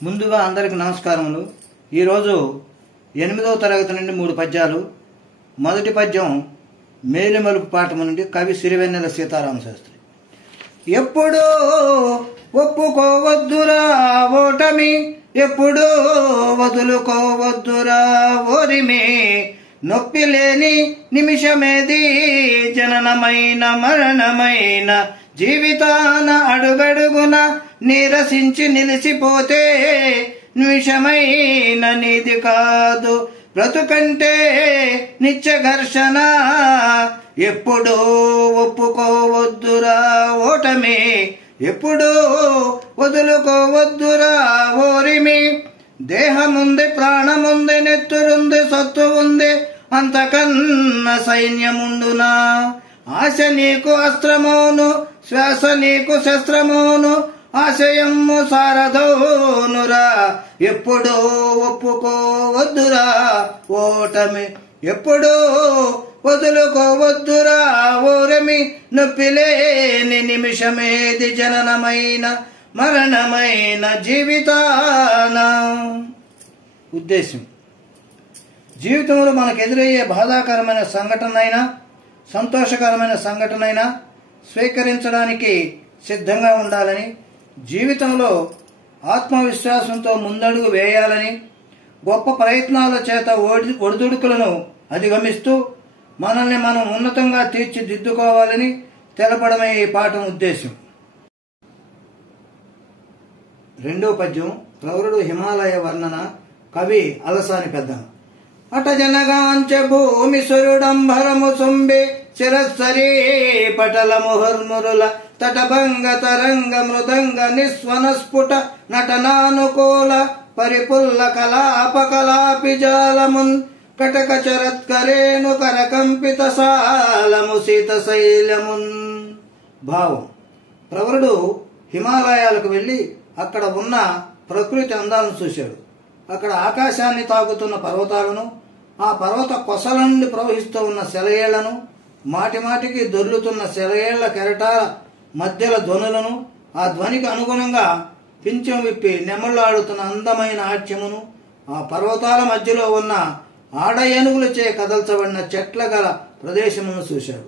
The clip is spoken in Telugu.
ముందుగా అందరికి నమస్కారములు. ఈరోజు 8వ తరగతి నుండి 3 పద్యాలు. మొదటి పద్యం మేలిమలుపు పాఠము నుండి కవి సిరివెన్నెల సీతారామ శాస్త్రి. ఎప్పుడూ ఒప్పుకోవద్దురా ఓటమి, ఎప్పుడూ వదులుకోవద్దురా ఓరిమి, నొప్పి లేని నిమిషమేది జననమైన మరణమైన జీవితాన అడుగడుగున నీరసించి నిలిచిపోతే నిమిషమైన నీది కాదు బ్రతుకంటే నిత్య ఘర్షణ. ఎప్పుడూ ఒప్పుకోవద్దురా ఓటమి, ఎప్పుడూ వదులుకోవద్దురా ఓరిమి, దేహముంది ప్రాణముంది నెత్తురుంది సత్తు ఉంది అంతకన్న సైన్యముండునా, ఆశ నీకు అస్త్రమోను శ్వాస నీకు శస్త్రమోను ఆశయము సారథోనురా. ఎప్పుడూ ఒప్పుకోవద్దురా ఓటమి, ఎప్పుడూ వదులుకోవద్దురా ఓరమి, నొప్పి లేని నిమిషమేది జననమైన మరణమైన జీవితాన. ఉద్దేశం: జీవితంలో మనకు ఎదురయ్యే బాధాకరమైన సంఘటనైనా సంతోషకరమైన సంఘటనైనా స్వీకరించడానికి సిద్ధంగా ఉండాలని, జీవితంలో ఆత్మవిశ్వాసంతో ముందడుగు వేయాలని, గొప్ప ప్రయత్నాల చేత ఒడిదుడుకులను అధిగమిస్తూ మనల్ని మనం ఉన్నతంగా తీర్చిదిద్దుకోవాలని తెలపడమే ఈ పాఠం ఉద్దేశం. రెండో పద్యం ప్రవరుడు హిమాలయ వర్ణన. కవి అలసాని పెద్దన. అటజనగాంచ భూమి సురుడంబరము సొంబి శిరస్సరీ పటల ముహుర్మురుల తటభంగ తరంగ మృదంగ నిస్వన స్ఫుట నటనానుకూల పరిపుల్ల కలాపకలాపి జాలమున్ కటక చరత్కరేణు కరకంపిత సాలము సీత శైలమున్. భావం: ప్రవరుడు హిమాలయాలకు వెళ్లి అక్కడ ఉన్న ప్రకృతి అందాలను చూశాడు. అక్కడ ఆకాశాన్ని తాకుతున్న పర్వతాలను, ఆ పర్వత కొసల నుండి ప్రవహిస్తూ ఉన్న సెలయేళ్లను, మాటిమాటికి దొర్లుతున్న సెలయేళ్ల కెరటాల మధ్యల ధ్వనులను, ఆ ధ్వనికి అనుగుణంగా పింఛం విప్పి నెమళ్లాడుతున్న అందమైన ఆట్యమును, ఆ పర్వతాల మధ్యలో ఉన్న ఆడ ఏనుగులచే కదల్చబడిన చెట్ల గల ప్రదేశమును చూశాడు.